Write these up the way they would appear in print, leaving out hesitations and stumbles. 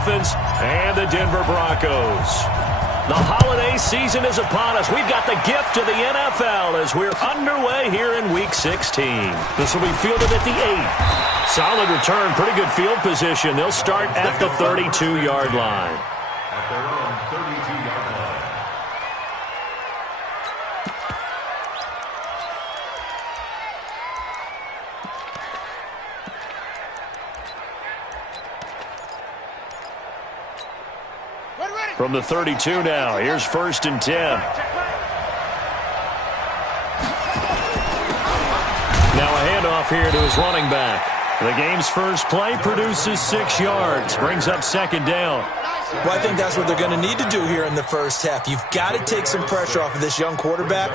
Dolphins and the Denver Broncos. The holiday season is upon us. We've got the gift of the NFL as we're underway here in Week 16. This will be fielded at the 8. Solid return, pretty good field position. They'll start at the 32-yard line. At their own 32-yard line. From the 32 now, here's 1st and 10. Now a handoff here to his running back. The game's first play produces 6 yards, brings up 2nd down. Well, I think that's what they're going to need to do here in the first half. You've got to take some pressure off of this young quarterback,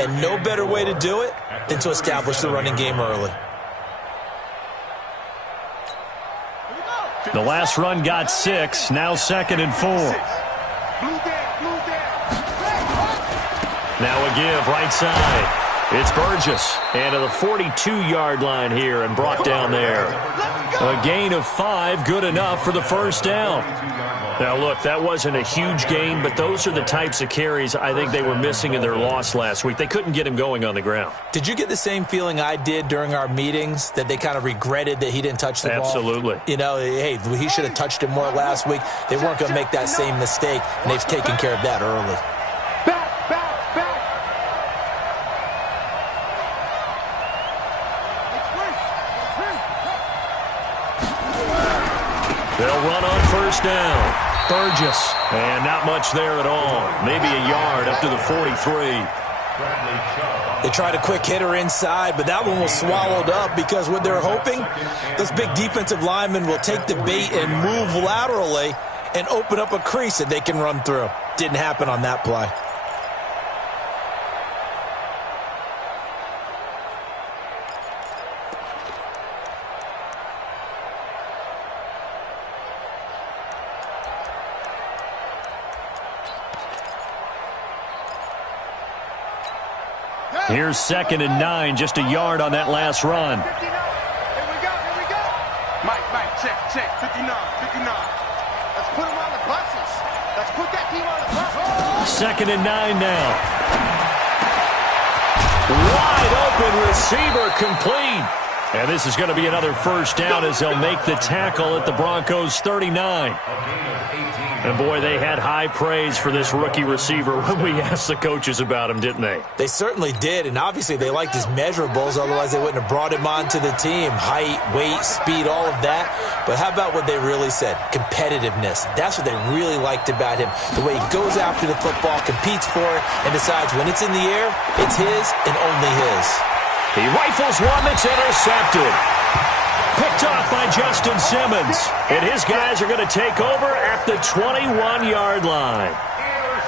and no better way to do it than to establish the running game early. The last run got 6, now 2nd and 4. Now a give, right side. It's Burgess. And to the 42-yard line here and brought down there. A gain of 5, good enough for the first down. Now, look, that wasn't a huge gain, but those are the types of carries I think they were missing in their loss last week. They couldn't get him going on the ground. Did you get the same feeling I did during our meetings, that they kind of regretted that he didn't touch the ball? Absolutely. You know, hey, he should have touched it more last week. They weren't going to make that same mistake, and they've taken care of that early. They'll run on first down. Burgess. And not much there at all. Maybe a yard up to the 43. They tried a quick hitter inside, but that one was swallowed up because what they're hoping, those big defensive linemen will take the bait and move laterally and open up a crease that they can run through. Didn't happen on that play. Here's 2nd and 9, just a yard on that last run. Here we go. Mike, check, 59. Let's put them on the buses. Let's put that team on the bus. 2nd and 9 now. Wide open receiver complete. And this is going to be another first down as they'll make the tackle at the Broncos 39. And, boy, they had high praise for this rookie receiver when we asked the coaches about him, didn't they? They certainly did, and obviously they liked his measurables, otherwise they wouldn't have brought him onto the team. Height, weight, speed, all of that. But how about what they really said? Competitiveness. That's what they really liked about him. The way he goes after the football, competes for it, and decides when it's in the air, it's his and only his. He rifles one that's intercepted. Picked off by Justin Simmons. And his guys are going to take over at the 21-yard line.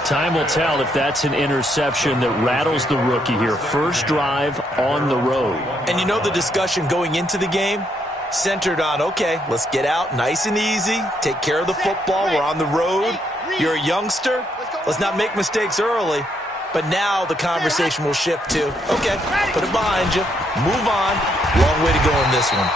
Time will tell if that's an interception that rattles the rookie here. First drive on the road. And you know the discussion going into the game? Centered on, okay, let's get out nice and easy. Take care of the football. We're on the road. You're a youngster. Let's not make mistakes early. But now the conversation will shift to, okay, put it behind you. Move on. Long way to go in this one.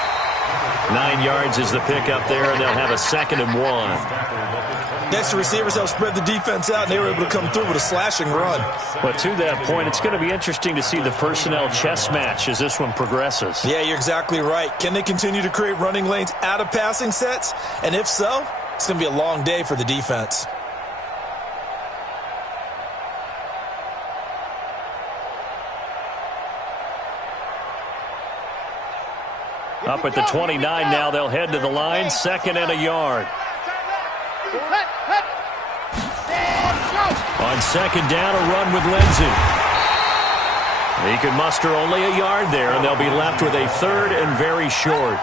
9 yards is the pickup there, and they'll have a 2nd and 1. Next, the receivers help spread the defense out, and they were able to come through with a slashing run. But to that point, it's going to be interesting to see the personnel chess match as this one progresses. Yeah, you're exactly right. Can they continue to create running lanes out of passing sets? And if so, it's going to be a long day for the defense. Up at the 29 now, they'll head to the line, 2nd and a yard. On 2nd down, a run with Lindsey. He can muster only a yard there, and they'll be left with a 3rd and very short.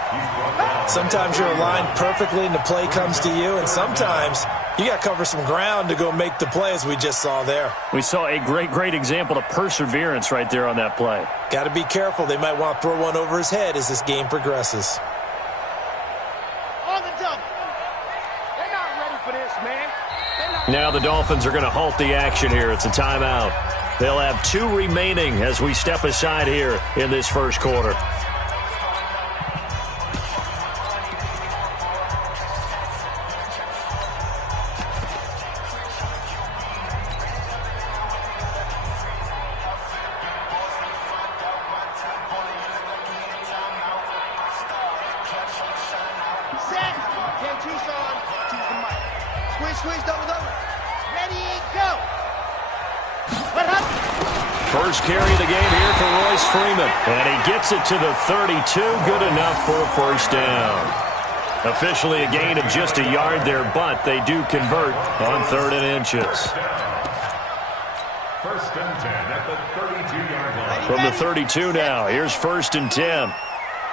Sometimes you're aligned perfectly and the play comes to you, and sometimes you got to cover some ground to go make the play, as we just saw there. We saw a great example of perseverance right there on that play. Got to be careful. They might want to throw one over his head as this game progresses. On the double. They're not ready for this, man. Now the Dolphins are going to halt the action here. It's a timeout. They'll have 2 remaining as we step aside here in this first quarter. Switch, double. Ready, go. What happened? First carry of the game here for Royce Freeman. And he gets it to the 32. Good enough for a first down. Officially a gain of just a yard there, but they do convert on 3rd and inches. First and 10 at the 32-yard line. From the 32 now, here's 1st and 10. Here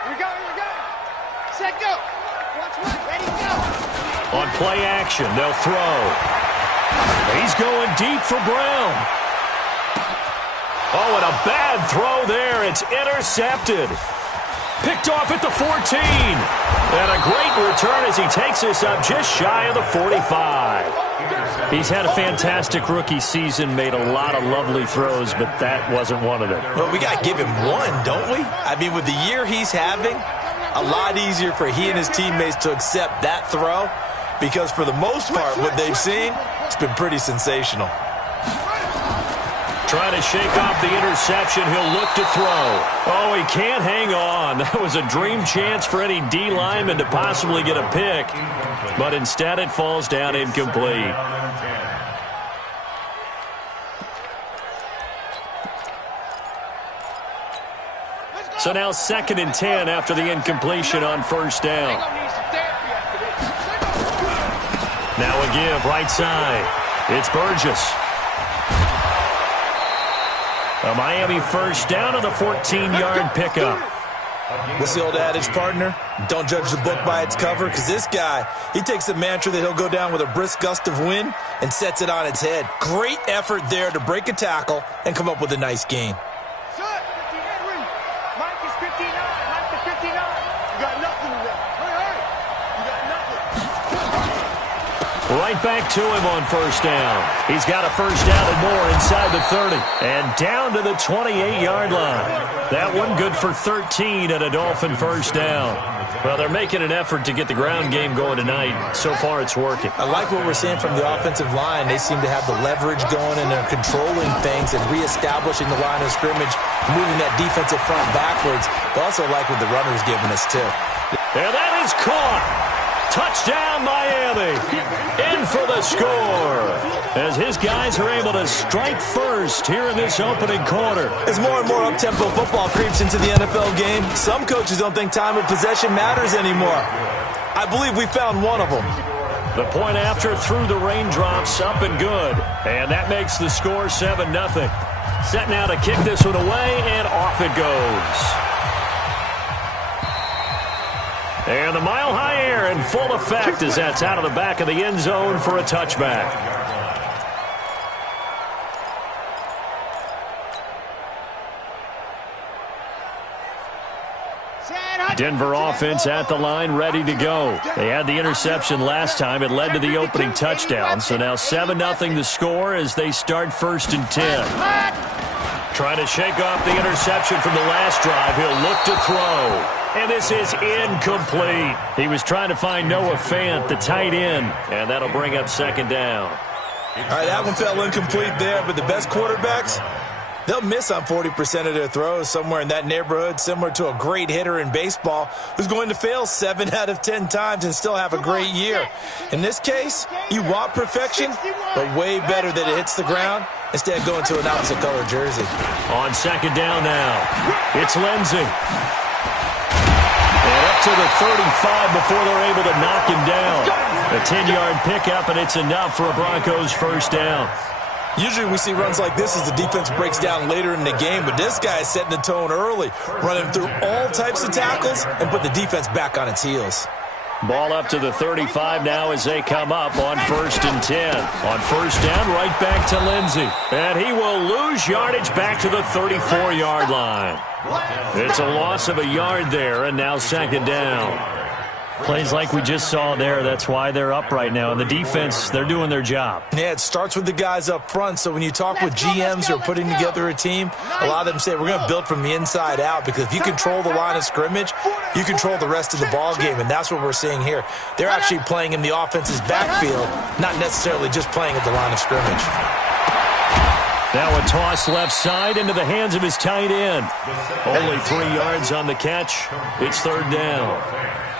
we go. Set, go. Watch one. Ready, go. On play action, they'll throw. He's going deep for Brown. Oh, and a bad throw there. It's intercepted. Picked off at the 14. And a great return as he takes us up just shy of the 45. He's had a fantastic rookie season, made a lot of lovely throws, but that wasn't one of them. Well, we got to give him one, don't we? I mean, with the year he's having, a lot easier for he and his teammates to accept that throw because for the most part, what they've seen, it's been pretty sensational. Trying to shake off the interception. He'll look to throw. Oh, he can't hang on. That was a dream chance for any D lineman to possibly get a pick. But instead it falls down incomplete. So now 2nd and 10 after the incompletion on 1st down. Now a give right side. It's Burgess. A Miami first down on the 14-yard pickup. What's the old adage, partner? Don't judge the book by its cover, because this guy, he takes the mantra that he'll go down with a brisk gust of wind and sets it on its head. Great effort there to break a tackle and come up with a nice gain. Mike is 59. Mike is 59. You got nothing left. Hurry. You got nothing. Right back to him on 1st down. He's got a first down and more inside the 30. And down to the 28-yard line. That one good for 13 at a Dolphin first down. Well, they're making an effort to get the ground game going tonight. So far, it's working. I like what we're seeing from the offensive line. They seem to have the leverage going, and they're controlling things and reestablishing the line of scrimmage, moving that defensive front backwards. But also like what the runner's giving us, too. And that is caught. Touchdown, Miami. In for the score. As his guys are able to strike first here in this opening quarter. As more and more up-tempo football creeps into the NFL game, some coaches don't think time of possession matters anymore. I believe we found one of them. The point after through the raindrops, up and good. And that makes the score 7-0. Set now to kick this one away, and off it goes. And the mile-high air in full effect as that's out of the back of the end zone for a touchback. Denver offense at the line, ready to go. They had the interception last time. It led to the opening touchdown. So now 7-0 the score as they start 1st and 10. Trying to shake off the interception from the last drive. He'll look to throw. And this is incomplete. He was trying to find Noah Fant, the tight end. And that'll bring up 2nd down. All right, that one fell incomplete there, but the best quarterbacks, they'll miss on 40% of their throws, somewhere in that neighborhood, similar to a great hitter in baseball who's going to fail 7 out of 10 times and still have a great year. In this case, you want perfection, but way better that it hits the ground instead of going to an opposite color jersey. On 2nd down now, it's Lindsey. And up to the 35 before they're able to knock him down. A 10-yard pickup, and it's enough for a Broncos first down. Usually we see runs like this as the defense breaks down later in the game, but this guy is setting the tone early, running through all types of tackles and put the defense back on its heels. Ball up to the 35 now as they come up on 1st and 10. On 1st down, right back to Lindsey. And he will lose yardage back to the 34-yard line. It's a loss of a yard there, and now 2nd down. Plays like we just saw there, that's why they're up right now. And the defense, they're doing their job. Yeah, it starts with the guys up front. So when you talk with GMs who are putting together a team, a lot of them say we're going to build from the inside out, because if you control the line of scrimmage, you control the rest of the ball game, and that's what we're seeing here. They're actually playing in the offense's backfield, not necessarily just playing at the line of scrimmage. Now a toss left side into the hands of his tight end. Only 3 yards on the catch. It's 3rd down.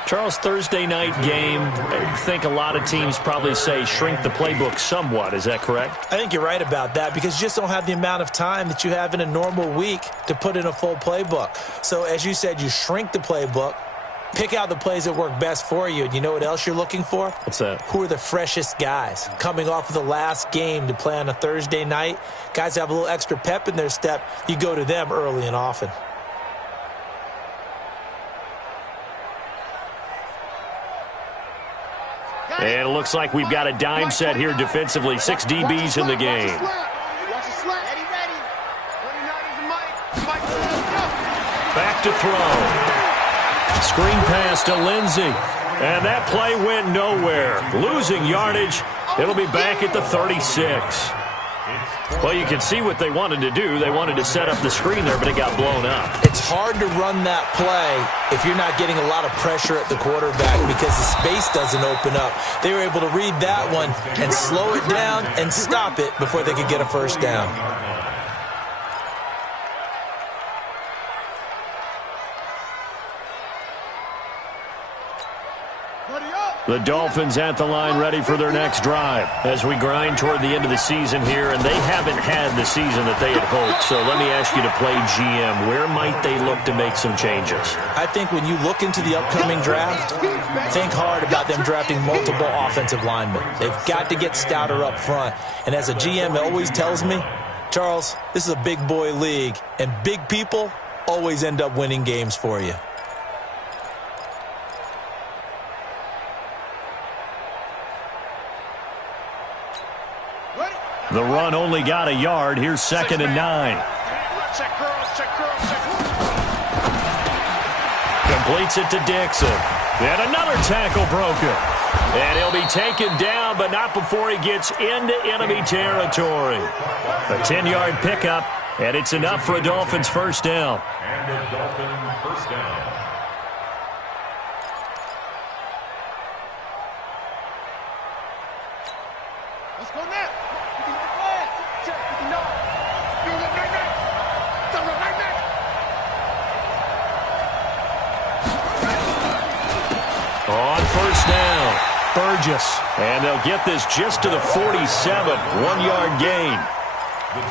Charles, Thursday night game, I think a lot of teams probably say shrink the playbook somewhat. Is that correct? I think you're right about that because you just don't have the amount of time that you have in a normal week to put in a full playbook. So as you said, you shrink the playbook, pick out the plays that work best for you. And you know what else you're looking for? What's that? Who are the freshest guys coming off of the last game to play on a Thursday night? Guys have a little extra pep in their step. You go to them early and often. And it looks like we've got a dime set here defensively. 6 DBs in the game. Back to throw. Screen pass to Lindsey. And that play went nowhere. Losing yardage. It'll be back at the 36. Well, you can see what they wanted to do. They wanted to set up the screen there, but it got blown up. It's hard to run that play if you're not getting a lot of pressure at the quarterback because the space doesn't open up. They were able to read that one and slow it down and stop it before they could get a first down. The Dolphins at the line ready for their next drive as we grind toward the end of the season here, and they haven't had the season that they had hoped. So let me ask you to play GM. Where might they look to make some changes? I think when you look into the upcoming draft, think hard about them drafting multiple offensive linemen. They've got to get stouter up front. And as a GM, it always tells me, Charles, this is a big boy league, and big people always end up winning games for you. The run only got a yard. Here's 2nd and 9. Completes it to Dixon. And another tackle broken. And he'll be taken down, but not before he gets into enemy territory. A 10-yard pickup, and it's enough for a Dolphins first down. And a Dolphin first down. Let's go now. On first down, Burgess. And they'll get this just to the 47, 1-yard gain.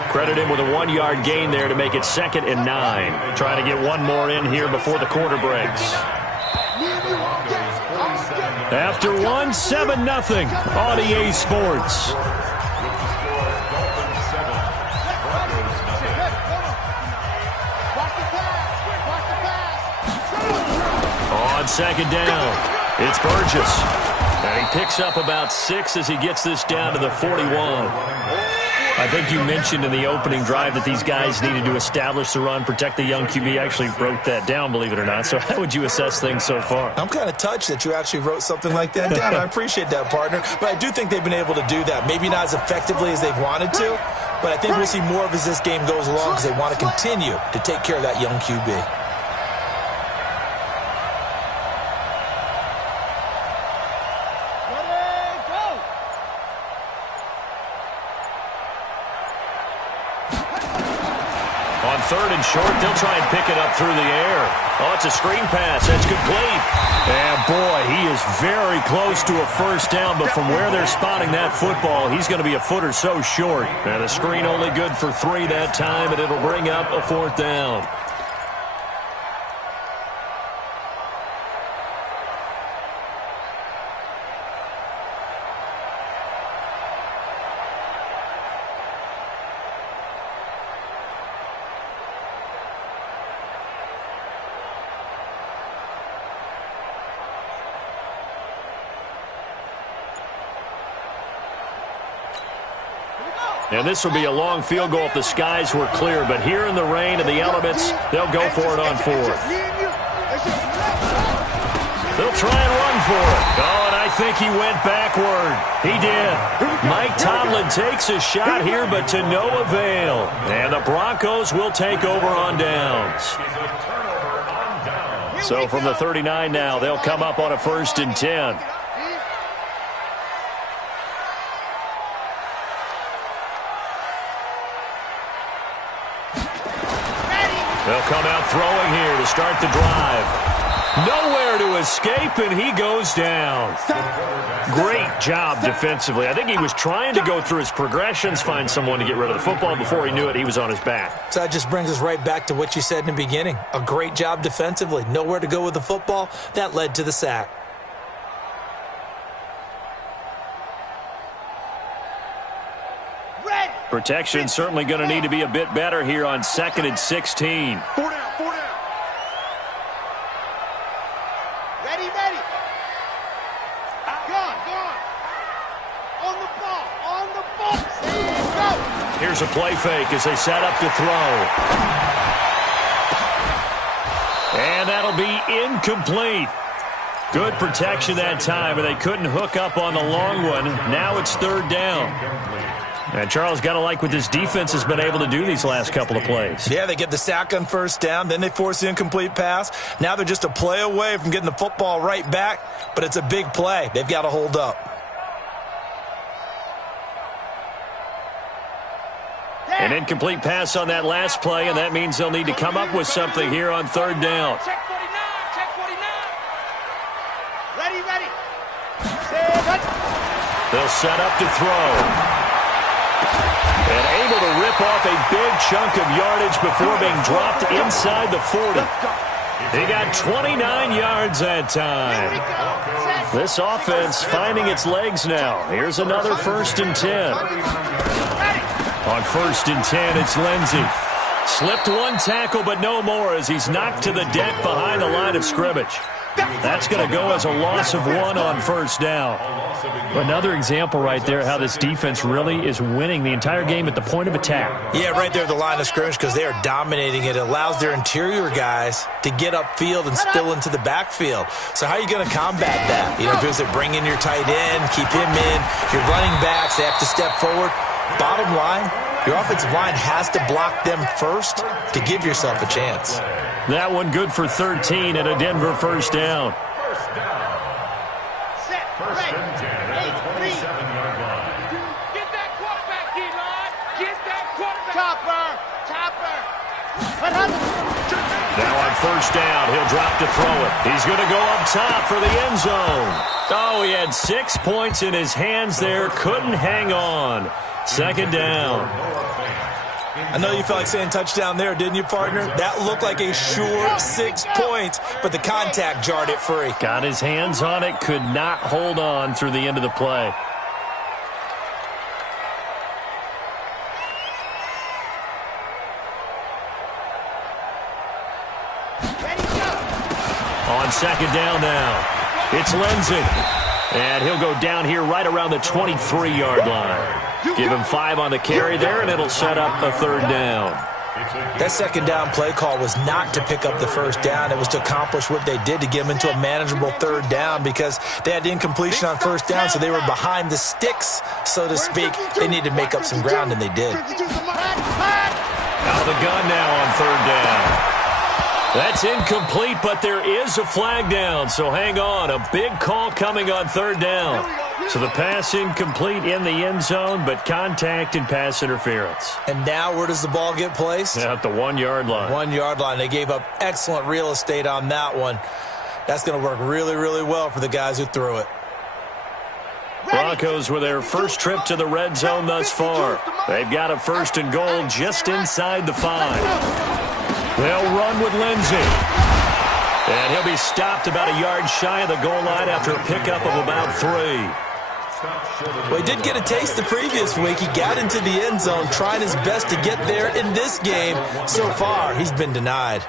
Credit him with a 1-yard gain there to make it 2nd and 9. Trying to get one more in here before the quarter breaks. After one, 7-0 on EA Sports. On 2nd down. It's Burgess, and he picks up about 6 as he gets this down to the 41. I think you mentioned in the opening drive that these guys needed to establish the run, protect the young QB. I actually wrote that down, believe it or not. So how would you assess things so far? I'm kind of touched that you actually wrote something like that down. I appreciate that, partner. But I do think they've been able to do that. Maybe not as effectively as they've wanted to, but I think we'll see more of as this game goes along because they want to continue to take care of that young QB. On 3rd and short, they'll try and pick it up through the air. Oh, it's a screen pass. That's complete. And, boy, he is very close to a first down, but from where they're spotting that football, he's going to be a foot or so short. And a screen only good for 3 that time, and it'll bring up a 4th down. And this will be a long field goal if the skies were clear. But here in the rain and the elements, they'll go for it on 4th. They'll try and run for it. Oh, and I think he went backward. He did. Mike Tomlin takes a shot here, but to no avail. And the Broncos will take over on downs. So from the 39 now, they'll come up on a 1st and 10. They'll come out throwing here to start the drive. Nowhere to escape, and he goes down. Great job defensively. I think he was trying to go through his progressions, find someone to get rid of the football. Before he knew it, he was on his back. So that just brings us right back to what you said in the beginning. A great job defensively. Nowhere to go with the football. That led to the sack. Protection certainly going to need to be a bit better here on 2nd and 16. 4 down, 4 down. Ready, ready. Gone. On the ball. Go. Here's a play fake as they set up to throw. And that'll be incomplete. Good protection that time, and they couldn't hook up on the long one. Now it's 3rd down. And Charles, got to like what this defense has been able to do these last couple of plays. Yeah, they get the sack on 1st down, then they force the incomplete pass. Now they're just a play away from getting the football right back, but it's a big play. They've got to hold up. An incomplete pass on that last play, and that means they'll need to come up with something here on 3rd down. Check 49. Ready. They'll set up to throw. And able to rip off a big chunk of yardage before being dropped inside the 40. He got 29 yards that time. This offense finding its legs now. Here's another 1st and 10. On 1st and 10, it's Lindsey. Slipped one tackle, but no more as he's knocked to the deck behind the line of scrimmage. That's going to go as a loss of 1 on 1st down. Another example right there how this defense really is winning the entire game at the point of attack. Yeah, right there at the line of scrimmage because they are dominating it. It allows their interior guys to get upfield and spill into the backfield. So how are you going to combat that? Because they bring in your tight end, keep him in. Your running backs, they have to step forward. Bottom line, your offensive line has to block them first to give yourself a chance. That one good for 13 and a Denver 1st down. Set, First and 10 at the 27-yard line. Get that quarterback, D-line. Get that quarterback. Chopper. Now on 1st down, he'll drop to throw it. He's going to go up top for the end zone. Oh, he had 6 points in his hands there. Couldn't hang on. 2nd down. I know you felt like saying touchdown there, didn't you, partner? That looked like a sure 6 points, but the contact jarred it free. Got his hands on it, could not hold on through the end of the play. On 2nd down now, it's Lindsey. And he'll go down here right around the 23-yard line. Give him 5 on the carry there, and it'll set up a 3rd down. That 2nd down play call was not to pick up the 1st down. It was to accomplish what they did to get them into a manageable 3rd down because they had the incompletion on 1st down, so they were behind the sticks, so to speak. They needed to make up some ground, and they did. Out of the gun now on 3rd down. That's incomplete, but there is a flag down, so hang on. A big call coming on 3rd down. So the pass incomplete in the end zone, but contact and pass interference. And now where does the ball get placed? At the 1-yard line. 1-yard line. They gave up excellent real estate on that one. That's going to work really, really well for the guys who threw it. Broncos with their first trip to the red zone thus far. They've got a 1st and goal just inside the 5. They'll run with Lindsey. And he'll be stopped about a yard shy of the goal line after a pickup of about 3. Well, he did get a taste the previous week. He got into the end zone trying his best to get there in this game. So far, he's been denied.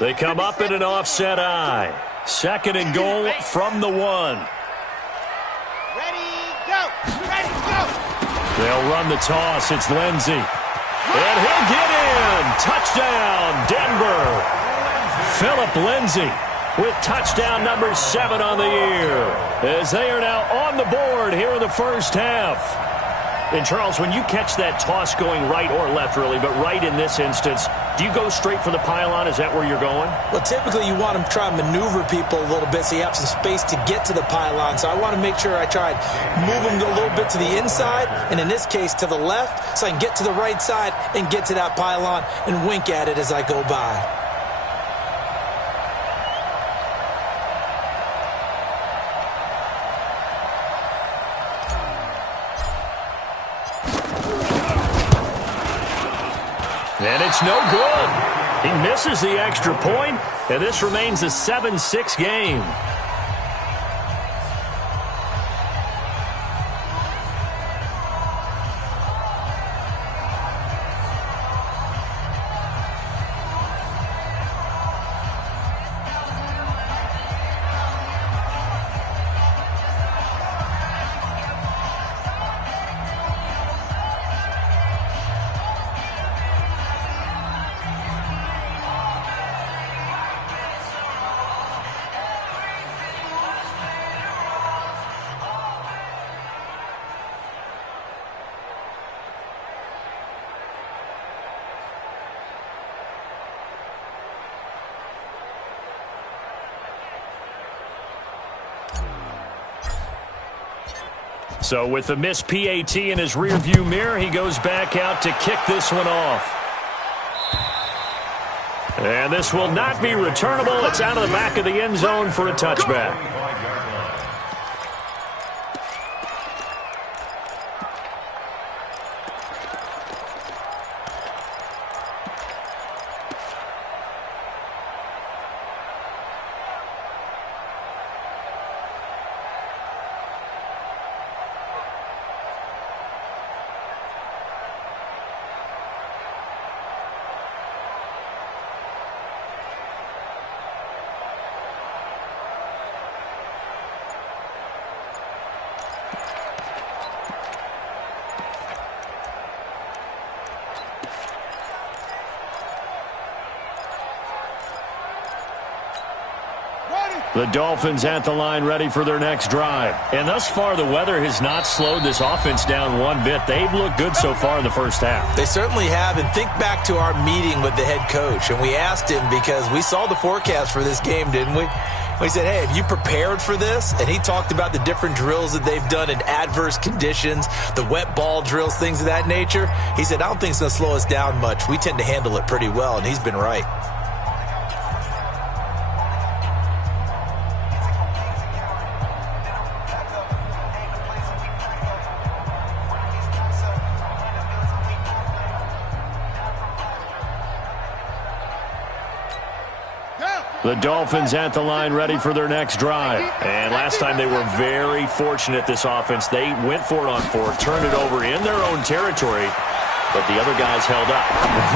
They come up in an offset eye. 2nd and goal from the 1. Ready, go! Ready, go! They'll run the toss. It's Lindsey. And he'll get in. Touchdown, Denver. Philip Lindsey with touchdown number 7 on the year, as they are now on the board here in the first half. And, Charles, when you catch that toss going right or left, really, but right in this instance, do you go straight for the pylon? Is that where you're going? Well, typically you want to try and maneuver people a little bit so you have some space to get to the pylon. So I want to make sure I try and move them a little bit to the inside, and in this case to the left, so I can get to the right side and get to that pylon and wink at it as I go by. And it's no good. He misses the extra point, and this remains a 7-6 game. So with the missed PAT in his rearview mirror, he goes back out to kick this one off. And this will not be returnable. It's out of the back of the end zone for a touchback. The Dolphins at the line ready for their next drive. And thus far, the weather has not slowed this offense down one bit. They've looked good so far in the first half. They certainly have. And think back to our meeting with the head coach. And we asked him, because we saw the forecast for this game, didn't we? We said, hey, have you prepared for this? And he talked about the different drills that they've done in adverse conditions, the wet ball drills, things of that nature. He said, I don't think it's going to slow us down much. We tend to handle it pretty well, and he's been right. The Dolphins at the line ready for their next drive. And last time they were very fortunate, this offense. They went for it on 4th, turned it over in their own territory, but the other guys held up.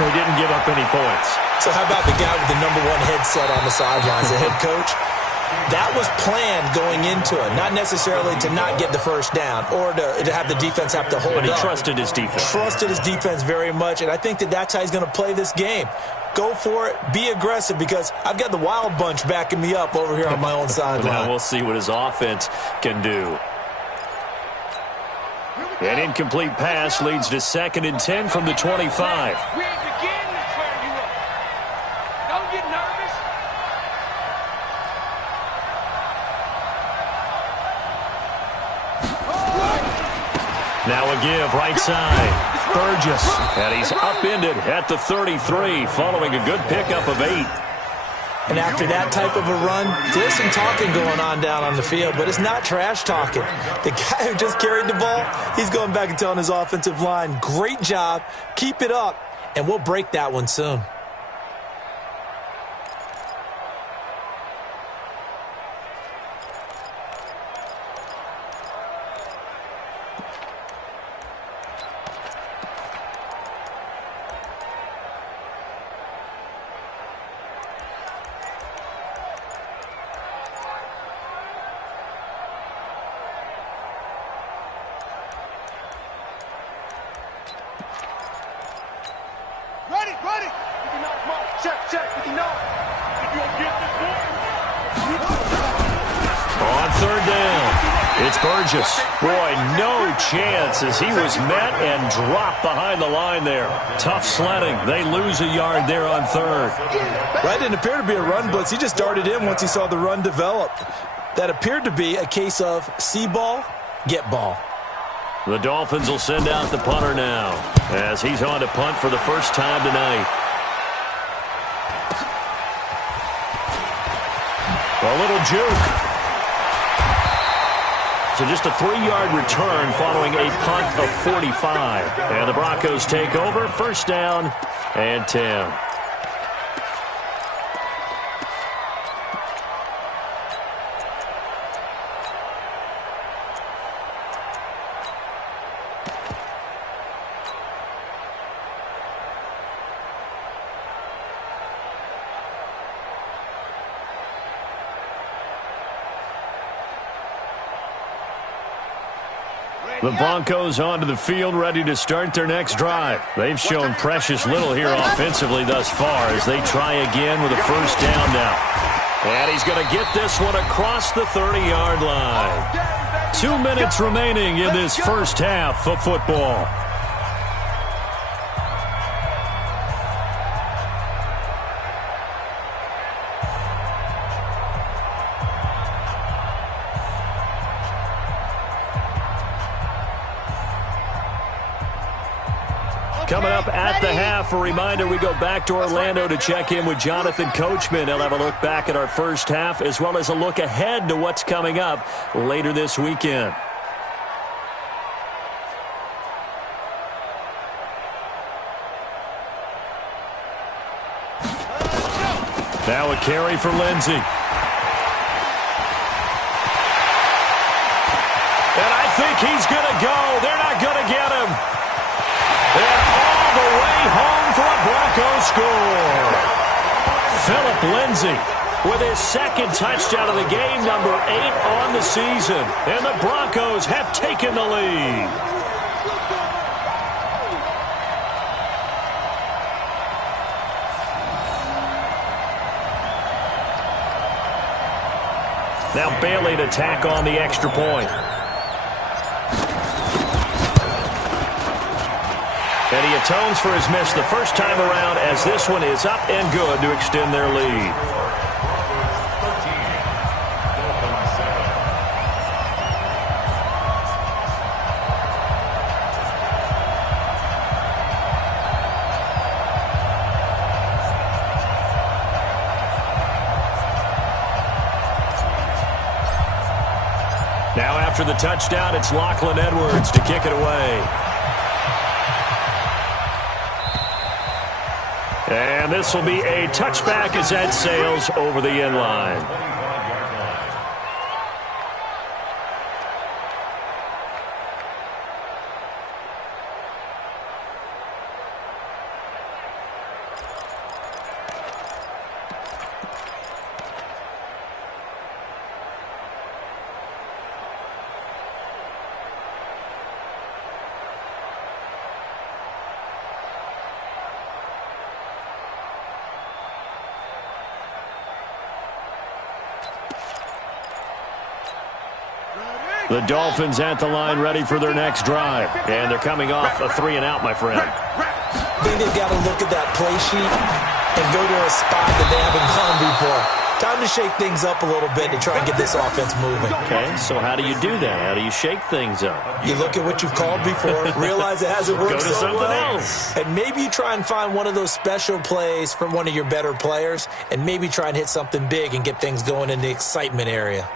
They didn't give up any points. So how about the guy with the #1 headset on the sidelines, the head coach? That was planned going into it, not necessarily to not get the first down or to have the defense have to hold up. But he trusted his defense. Trusted his defense very much, and I think that's how he's going to play this game. Go for it. Be aggressive, because I've got the wild bunch backing me up over here on my own sideline. Now we'll see what his offense can do. An incomplete pass leads to 2nd and 10 from the 25. Now a give right side. Burgess. And he's upended at the 33 following a good pickup of 8. And after that type of a run, there's some talking going on down on the field, but it's not trash talking. The guy who just carried the ball, he's going back and telling his offensive line, great job, keep it up, and we'll break that one soon. It's Burgess. Boy, no chance as he was met and dropped behind the line there. Tough sledding. They lose a yard there on third. That didn't appear to be a run blitz. He just darted in once he saw the run develop. That appeared to be a case of see ball, get ball. The Dolphins will send out the punter now as he's on to punt for the first time tonight. A little juke. So just a 3-yard return following a punt of 45. And the Broncos take over, first down and 10. The Broncos onto the field, ready to start their next drive. They've shown precious little here offensively thus far as they try again with a first down now. And he's going to get this one across the 30-yard line. 2 minutes remaining in this first half of football. Coming up at the half, a reminder we go back to Orlando to check in with Jonathan Coachman. He'll have a look back at our first half as well as a look ahead to what's coming up later this weekend. Now a carry for Lindsey. And I think he's going to go. They're not going to get him. And all the way home for a Broncos score. Phillip Lindsay with his second touchdown of the game, number 8 on the season. And the Broncos have taken the lead. Now Bailey to tack on the extra point. And he atones for his miss the first time around as this one is up and good to extend their lead. Now after the touchdown, it's Lachlan Edwards to kick it away. And this will be a touchback as that sails over the end line. The Dolphins at the line ready for their next drive. And they're coming off a 3-and-out, my friend. I think they've got to look at that play sheet and go to a spot that they haven't gone before. Time to shake things up a little bit to try and get this offense moving. Okay, so how do you do that? How do you shake things up? You look at what you've called before, realize it hasn't worked go to so something well, else. and maybe you try and find one of those special plays from one of your better players, and maybe try and hit something big and get things going in the excitement area.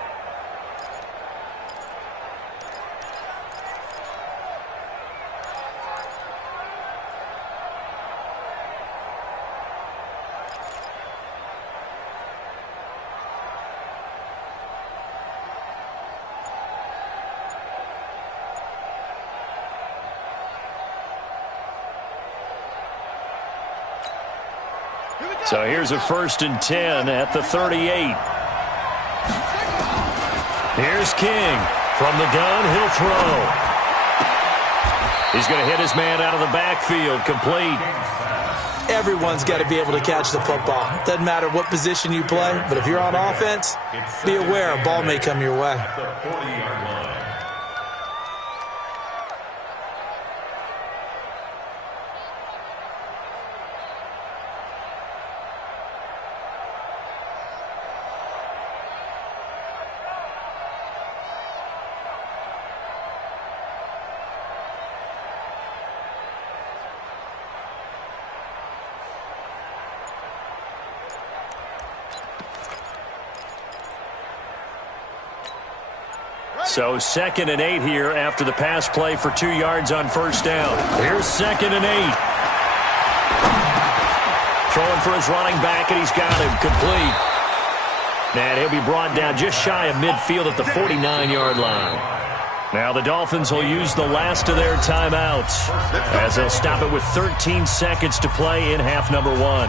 So here's a 1st and 10 at the 38. Here's King. From the gun, he'll throw. He's going to hit his man out of the backfield, complete. Everyone's got to be able to catch the football. Doesn't matter what position you play, but if you're on offense, be aware a ball may come your way. At the 40-yard line. So 2nd and 8 here after the pass play for 2 yards on first down. Here's 2nd and 8. Throwing for his running back, and he's got him complete. And he'll be brought down just shy of midfield at the 49-yard line. Now the Dolphins will use the last of their timeouts as they'll stop it with 13 seconds to play in half number 1.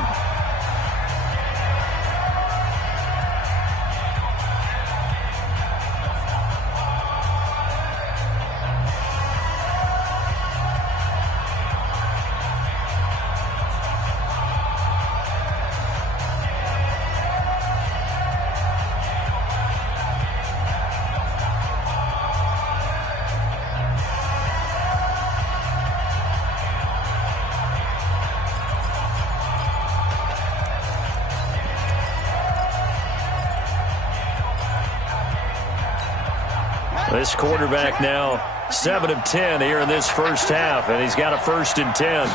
This quarterback now 7 of 10 here in this first half, and he's got a 1st and 10.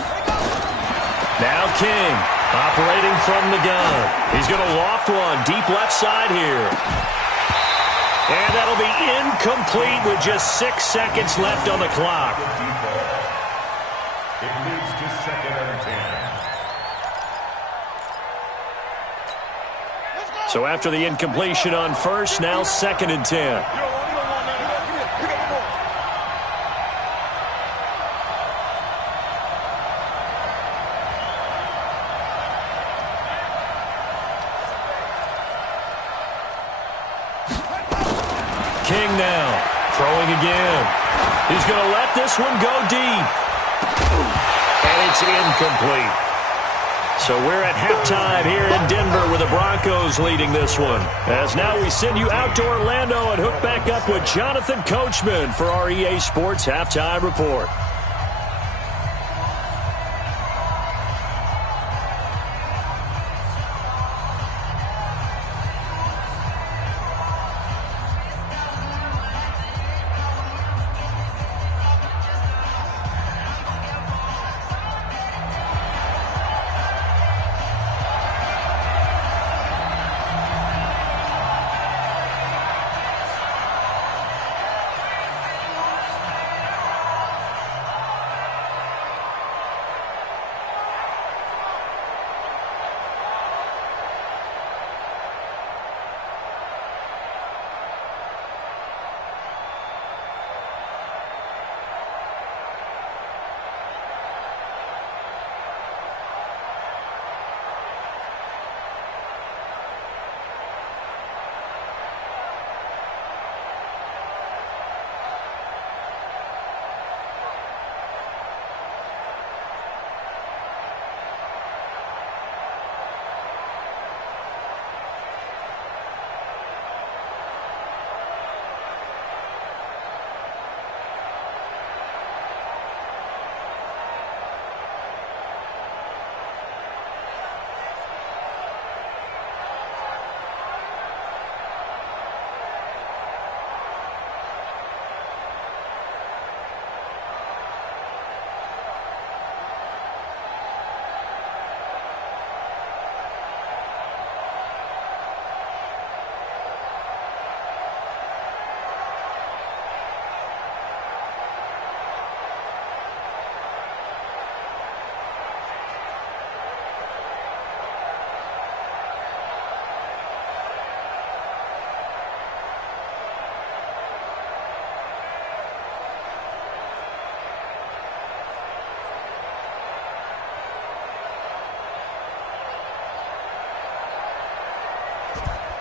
Now King operating from the gun. He's going to loft one deep left side here. And that'll be incomplete with just 6 seconds left on the clock. It moves to 2nd and 10. So after the incompletion on first, now 2nd and 10. King now throwing again. He's going to let this one go deep. And it's incomplete. So we're at halftime here in Denver with the Broncos leading this one. As now we send you out to Orlando and hook back up with Jonathan Coachman for our EA Sports Halftime Report.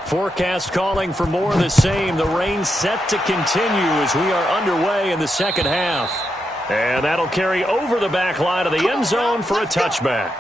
Forecast calling for more of the same. The rain set to continue as we are underway in the second half. And that'll carry over the back line of the end zone for a touchback.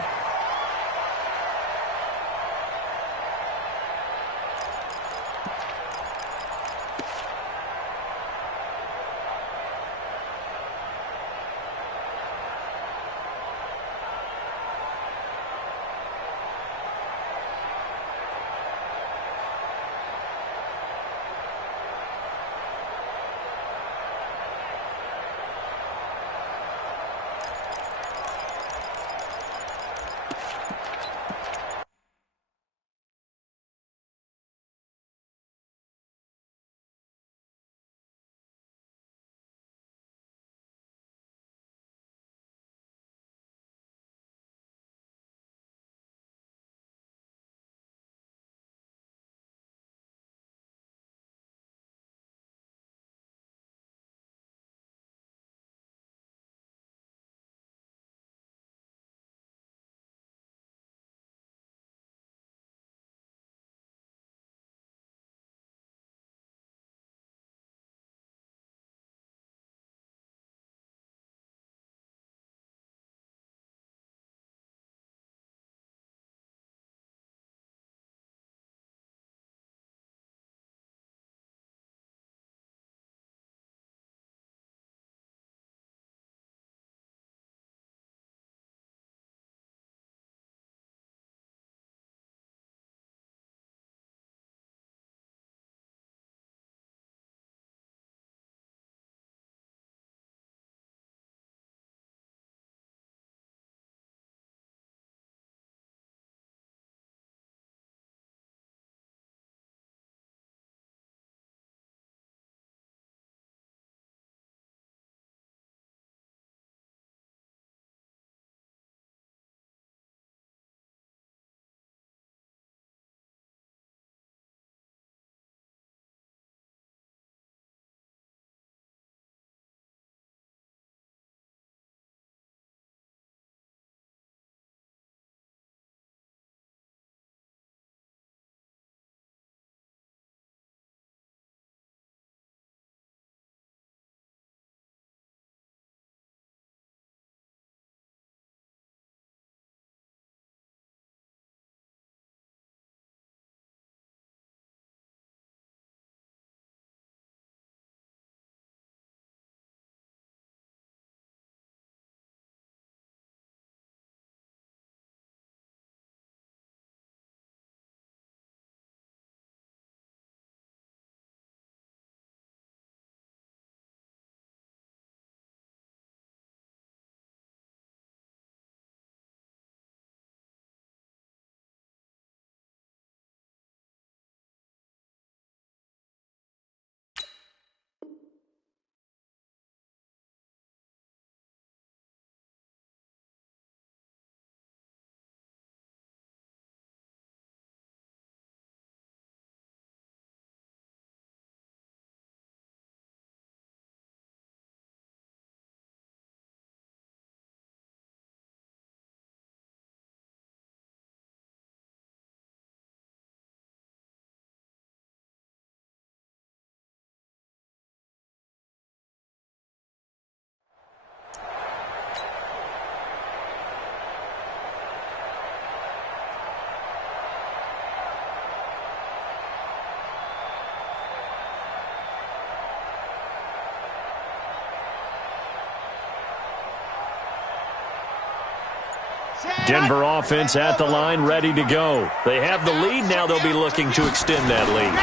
Denver offense at the line, ready to go. They have the lead. Now they'll be looking to extend that lead.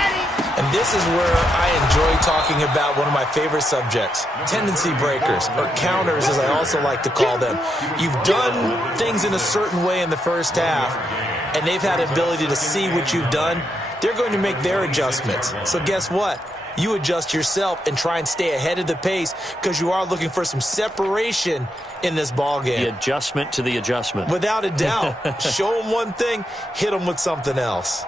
And this is where I enjoy talking about one of my favorite subjects, tendency breakers, or counters as I also like to call them. You've done things in a certain way in the first half, and they've had the ability to see what you've done. They're going to make their adjustments. So guess what? You adjust yourself and try and stay ahead of the pace because you are looking for some separation in this ball game. The adjustment to the adjustment. Without a doubt. Show them one thing, hit them with something else.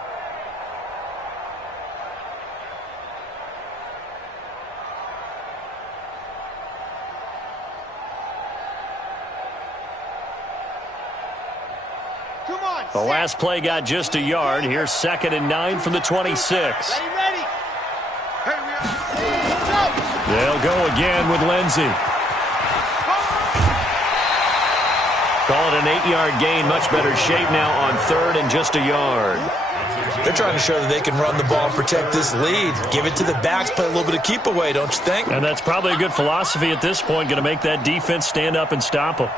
Come on. The last play got just a yard. Here's 2nd and 9 from the 26. Ready. Hey, They'll go again with Lindsey. Call it an 8-yard gain. Much better shape now on 3rd and just a yard. They're trying to show that they can run the ball and protect this lead. Give it to the backs, play a little bit of keep away, don't you think? And that's probably a good philosophy at this point. Going to make that defense stand up and stop them.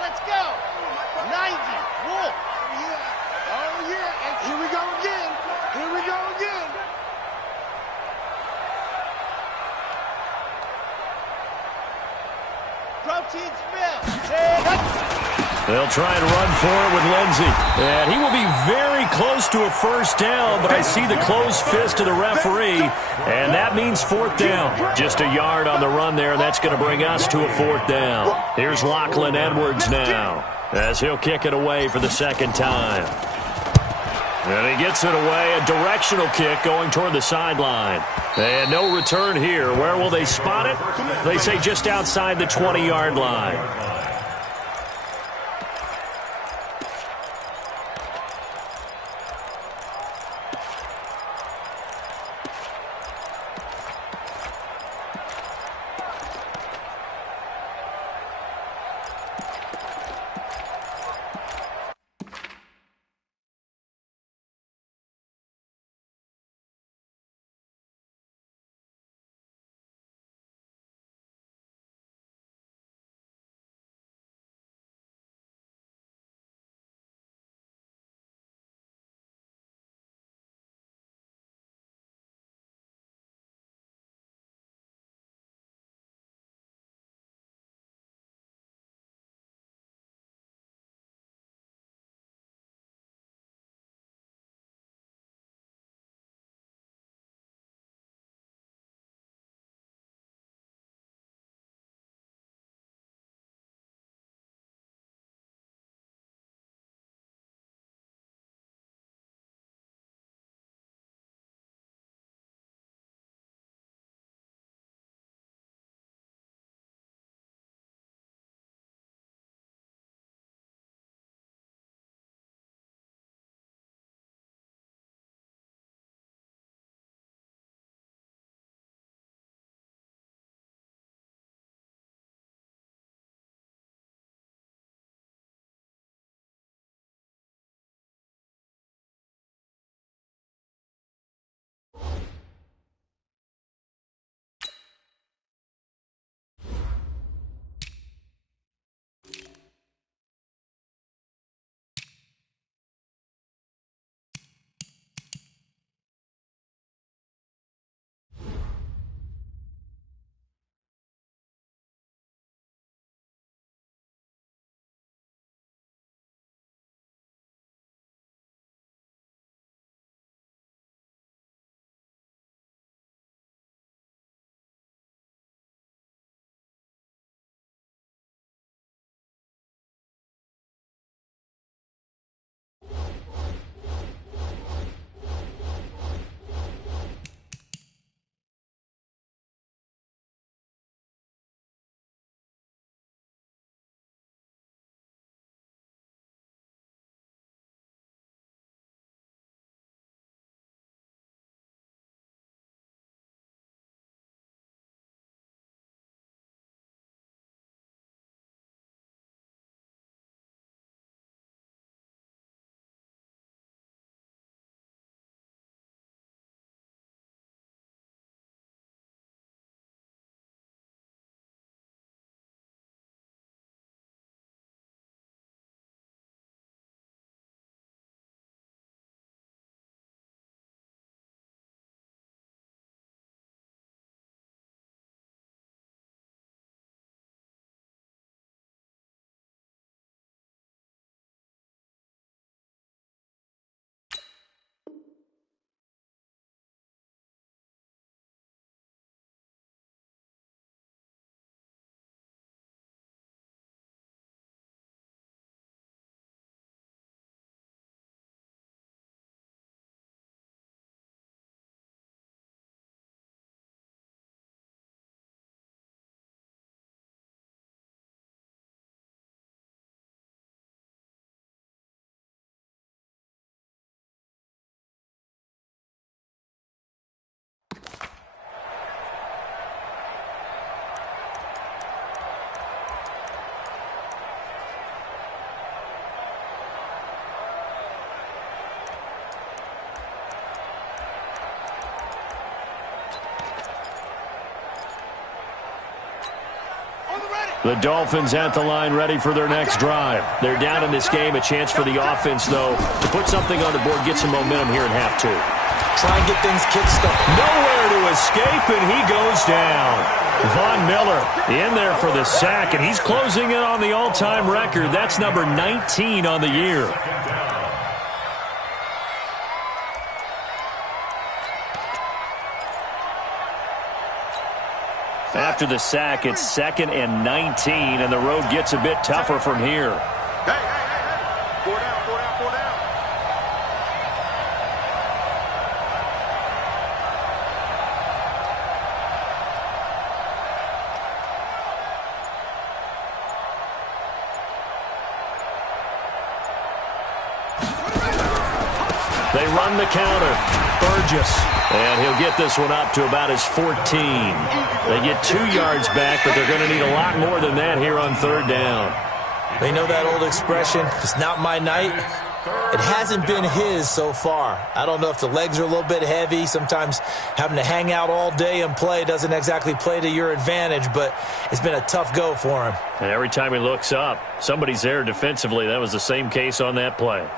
Let's go. 90. Wolf. Oh, yeah. And here we go again. Protein Smith. They'll try and run for it with Lindsey. And he will be very close to a first down, but I see the closed fist of the referee, and that means 4th down. Just a yard on the run there, and that's going to bring us to a 4th down. Here's Lachlan Edwards now, as he'll kick it away for the 2nd time. And he gets it away, a directional kick going toward the sideline. And no return here. Where will they spot it? They say just outside the 20-yard line. The Dolphins at the line ready for their next drive. They're down in this game. A chance for the offense, though, to put something on the board, get some momentum here in half two. Try and get things kick-started. Nowhere to escape, and he goes down. Von Miller in there for the sack, and he's closing in on the all-time record. That's number 19 on the year. After the sack, it's 2nd and 19, and the road gets a bit tougher from here. Hey. 4 down, 4 down, 4 down. They run the counter. Burgess. And he'll get this one up to about his 14. They get 2 yards back, but they're going to need a lot more than that here on 3rd down. They know that old expression, it's not my night. It hasn't been his so far. I don't know if the legs are a little bit heavy. Sometimes having to hang out all day and play doesn't exactly play to your advantage, but it's been a tough go for him. And every time he looks up, somebody's there defensively. That was the same case on that play.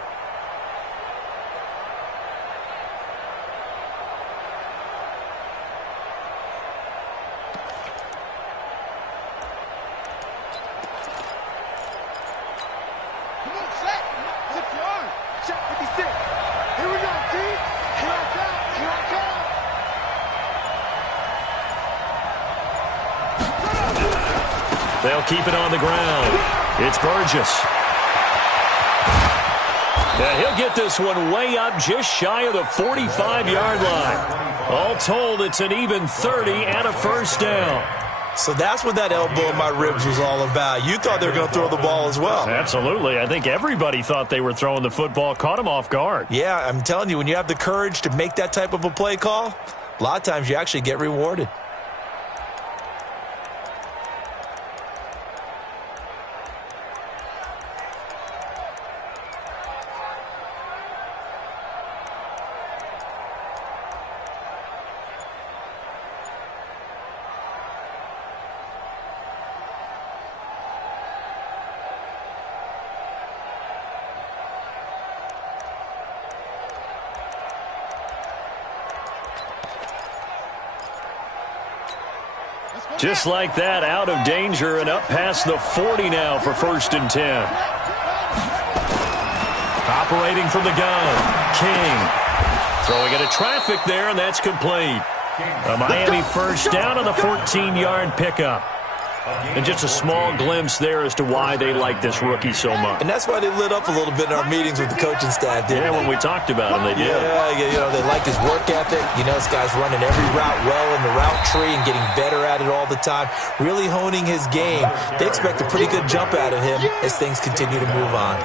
They'll keep it on the ground. It's Burgess. Yeah, he'll get this one way up just shy of the 45-yard line. All told, it's an even 30 and a first down. So that's what that elbow in my ribs was all about. You thought they were going to throw the ball as well. Absolutely. I think everybody thought they were throwing the football, caught him off guard. Yeah, I'm telling you, when you have the courage to make that type of a play call, a lot of times you actually get rewarded. Just like that, out of danger and up past the 40 now for 1st and 10. Operating from the gun, King. Throwing into traffic there, and that's complete. A Miami first down on the 14-yard pickup. And just a small glimpse there as to why they like this rookie so much. And that's why they lit up a little bit in our meetings with the coaching staff, didn't they? When we talked about him, they did. Yeah, they like his work ethic. You know, this guy's running every route well in the route tree and getting better at it all the time, really honing his game. They expect a pretty good jump out of him as things continue to move on.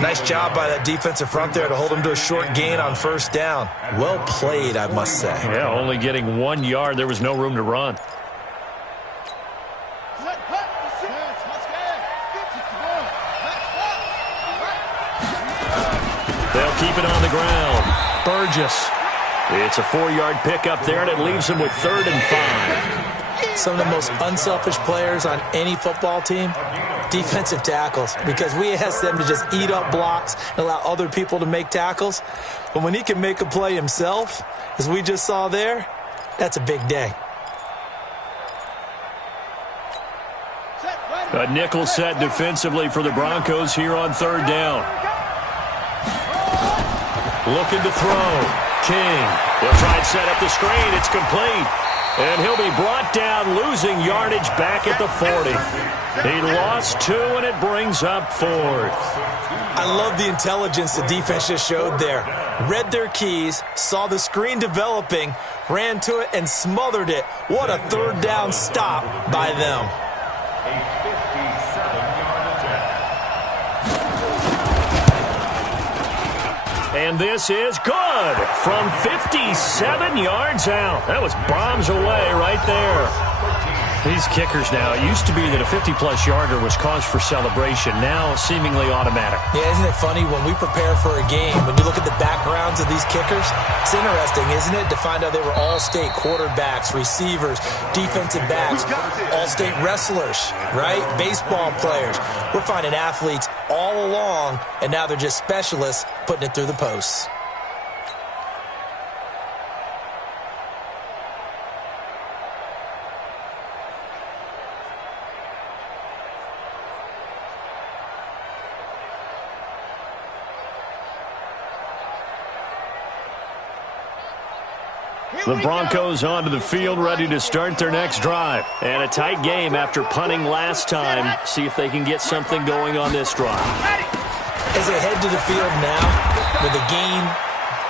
Nice job by that defensive front there to hold him to a short gain on 1st down. Well played, I must say. Yeah, only getting 1 yard. There was no room to run. They'll keep it on the ground. Burgess. It's a 4-yard pickup there, and it leaves him with 3rd and 5. Some of the most unselfish players on any football team, defensive tackles, because we ask them to just eat up blocks and allow other people to make tackles. But when he can make a play himself, as we just saw there, that's a big day. A nickel set defensively for the Broncos here on 3rd down. Looking to throw. King. He'll try and set up the screen. It's complete. And he'll be brought down, losing yardage back at the 40. He lost 2, and it brings up 4th. I love the intelligence the defense just showed there. Read their keys, saw the screen developing, ran to it, and smothered it. What a 3rd down stop by them. And this is good from 57 yards out. That was bombs away right there. These kickers now, it used to be that a 50-plus yarder was cause for celebration. Now, seemingly automatic. Yeah, isn't it funny when we prepare for a game, when you look at the backgrounds of these kickers, it's interesting, isn't it, to find out they were all-state quarterbacks, receivers, defensive backs, all-state wrestlers, right? Baseball players. We're finding athletes all along, and now they're just specialists putting it through the posts. The Broncos onto the field, ready to start their next drive. And a tight game after punting last time. See if they can get something going on this drive. As they head to the field now, with the game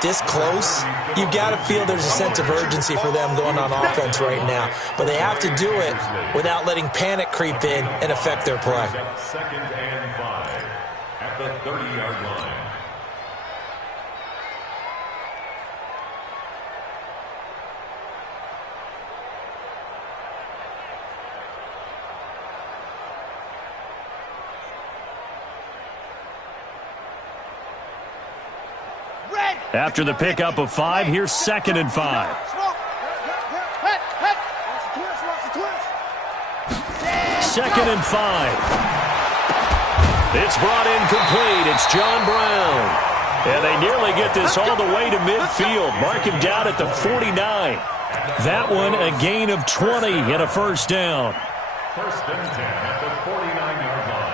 this close, you've got to feel there's a sense of urgency for them going on offense right now. But they have to do it without letting panic creep in and affect their play. 2nd and 5 at the 30-yard line. After the pickup of 5, here's 2nd and 5. 2nd and 5. It's brought in complete. It's John Brown. And they nearly get this all the way to midfield. Mark him down at the 49. That one a gain of 20 and a first down. 1st and 10 at the 49-yard line.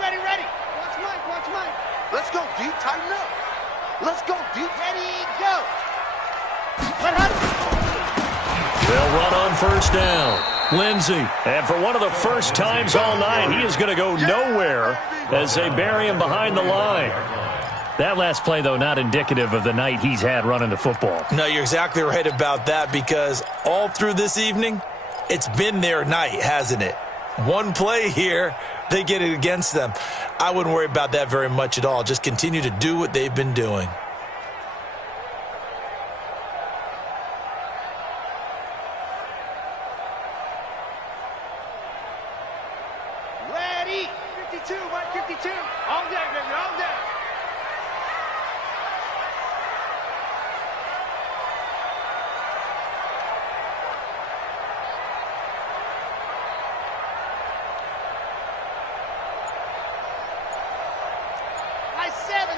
Ready. Watch Mike. Let's go deep, tighten up. Let's go deep. Ready, go. They'll run on first down. Lindsey, and for one of the first times all night, he is going to go nowhere as they bury him behind the line. That last play, though, not indicative of the night he's had running the football. No, you're exactly right about that, because all through this evening, it's been their night, hasn't it? One play here, they get it against them. I wouldn't worry about that very much at all. Just continue to do what they've been doing. Ready. 52, Mike, 52. All day, baby, all day.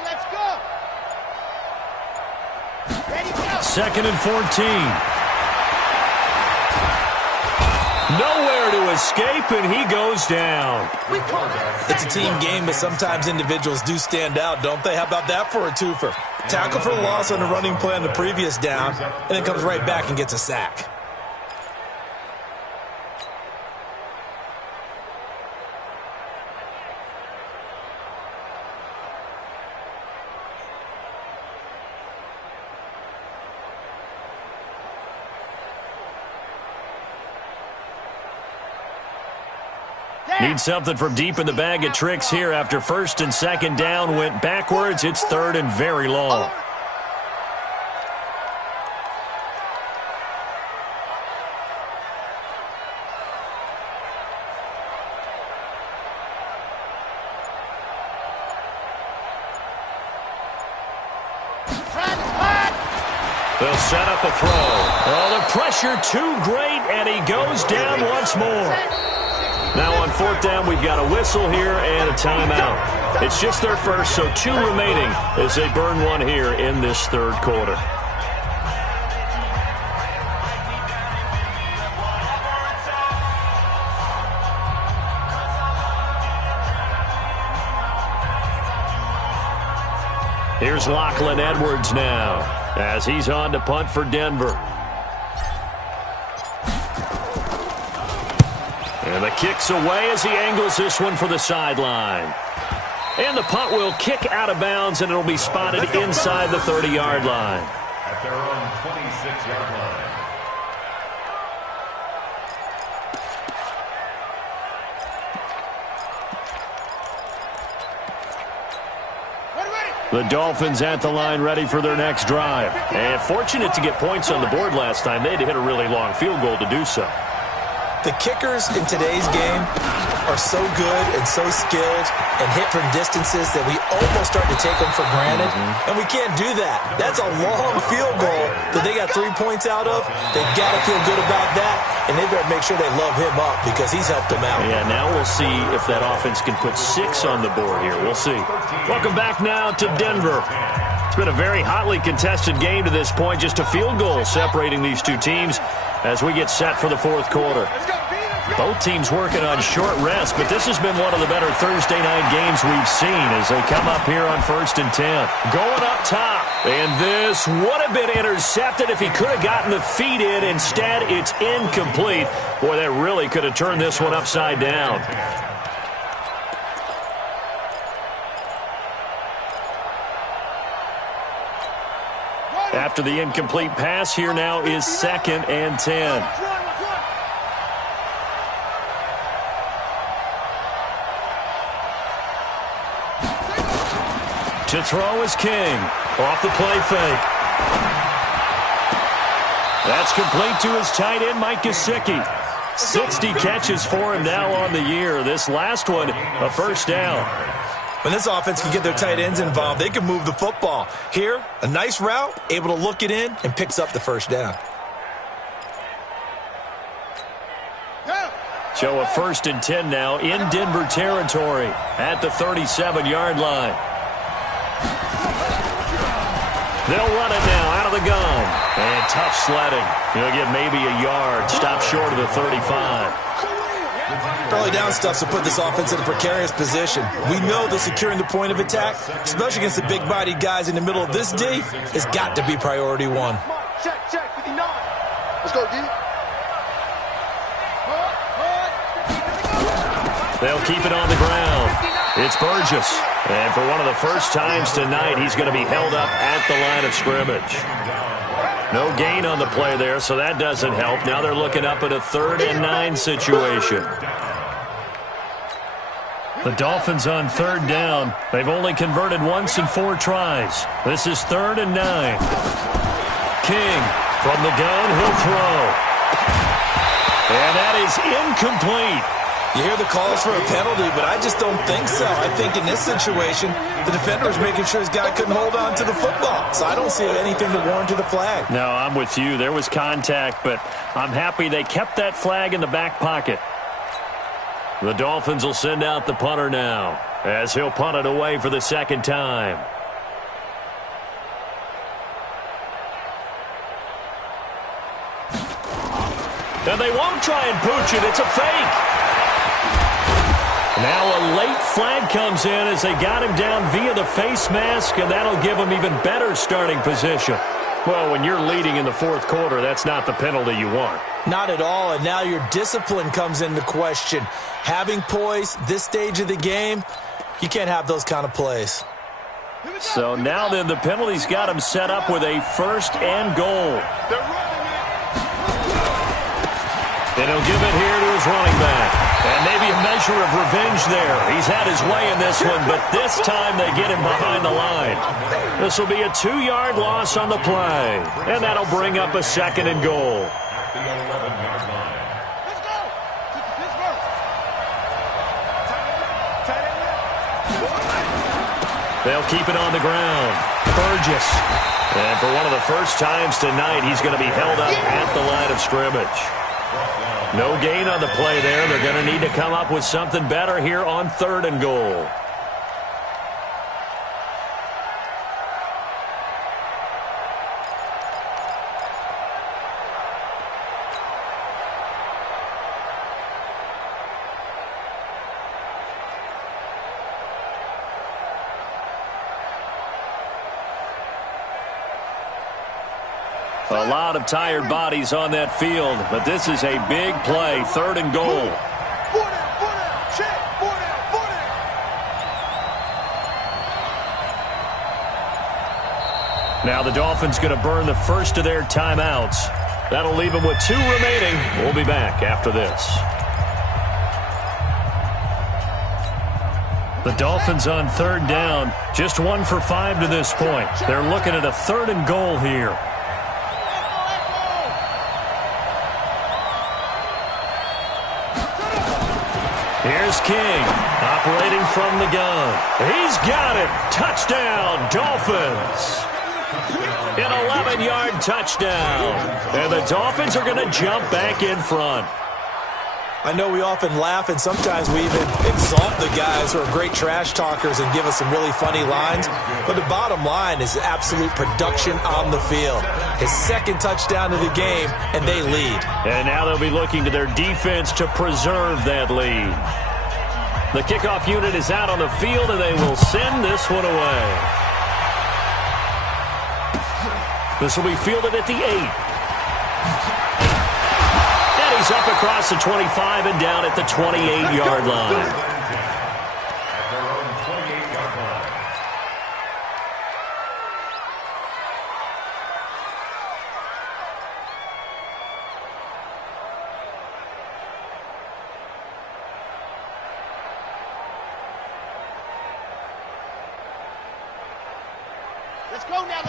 Let's go. Ready, go. 2nd and 14. Nowhere to escape, and he goes down. It's a team game, but sometimes individuals do stand out, don't they? How about that for a twofer? Tackle for loss on a running play on the previous down, and then comes right back and gets a sack. Need something from deep in the bag of tricks here after 1st and 2nd down went backwards. It's 3rd and very long. They'll set up a throw. Oh, the pressure too great, and he goes down once more. Now on 4th down, we've got a whistle here and a timeout. It's just their first, so 2 remaining as they burn one here in this 3rd quarter. Here's Lachlan Edwards now as he's on to punt for Denver. And the kick's away as he angles this one for the sideline. And the punt will kick out of bounds, and it'll be spotted inside the 30-yard line. At their own 26-yard The Dolphins at the line ready for their next drive. And fortunate to get points on the board last time. They had to hit a really long field goal to do so. The kickers in today's game are so good and so skilled and hit from distances that we almost start to take them for granted, and we can't do that. That's a long field goal that they got 3 points out of. They've got to feel good about that, and they better make sure they love him up because he's helped them out. Yeah, now we'll see if that offense can put 6 on the board here. We'll see. Welcome back now to Denver. It's been a very hotly contested game to this point, just a field goal separating these two teams as we get set for the fourth quarter. Both teams working on short rest, but this has been one of the better Thursday night games we've seen as they come up here on 1st and 10. Going up top, and this would have been intercepted if he could have gotten the feet in. Instead, it's incomplete. Boy, that really could have turned this one upside down. After the incomplete pass, here now is 2nd and 10. To throw is King. Off the play fake. That's complete to his tight end, Mike Gesicki. 60 catches for him now on the year. This last one, a first down. When this offense can get their tight ends involved, they can move the football. Here, a nice route, able to look it in, and picks up the first down. So a 1st and 10 now in Denver territory at the 37-yard line. They'll run it now out of the gun. And tough sledding. He'll get maybe a yard. Stop short of the 35. Early down stuff to put this offense in a precarious position. We know that securing the point of attack, especially against the big-bodied guys in the middle of this D, has got to be priority one. Check, 59. Let's go, D. They'll keep it on the ground. It's Burgess. And for one of the first times tonight, he's going to be held up at the line of scrimmage. No gain on the play there, so that doesn't help. Now they're looking up at a 3rd and 9 situation. The Dolphins on 3rd down. They've only converted once in 4 tries. This is 3rd and 9. King from the gun, he'll throw. And that is incomplete. You hear the calls for a penalty, but I just don't think so. I think in this situation, the defender was making sure his guy couldn't hold on to the football. So I don't see anything to warrant the flag. No, I'm with you. There was contact, but I'm happy they kept that flag in the back pocket. The Dolphins will send out the punter now as he'll punt it away for the 2nd time. And they won't try and pooch it. It's a fake. Now a late flag comes in as they got him down via the face mask, and that'll give him even better starting position. Well, when you're leading in the 4th quarter, that's not the penalty you want. Not at all, and now your discipline comes into question. Having poise this stage of the game, you can't have those kind of plays. So now then the penalty's got him set up with a 1st and goal. And he'll give it here to his running back. And maybe a measure of revenge there. He's had his way in this one, but this time they get him behind the line. This will be a 2-yard loss on the play. And that'll bring up a 2nd and goal. They'll keep it on the ground. Burgess. And for one of the first times tonight, he's going to be held up at the line of scrimmage. No gain on the play there. They're going to need to come up with something better here on 3rd and goal. A lot of tired bodies on that field, but this is a big play, 3rd and goal. Now the Dolphins going to burn the first of their timeouts. That'll leave them with 2 remaining. We'll be back after this. The Dolphins on third down, just 1 for 5 to this point. They're looking at a 3rd and goal here. Here's King, operating from the gun. He's got it. Touchdown, Dolphins. An 11-yard touchdown. And the Dolphins are going to jump back in front. I know we often laugh, and sometimes we even exalt the guys who are great trash talkers and give us some really funny lines. But the bottom line is absolute production on the field. His 2nd touchdown of the game, and they lead. And now they'll be looking to their defense to preserve that lead. The kickoff unit is out on the field, and they will send this one away. This will be fielded at the 8. He's up across the 25 and down at the 28-yard line.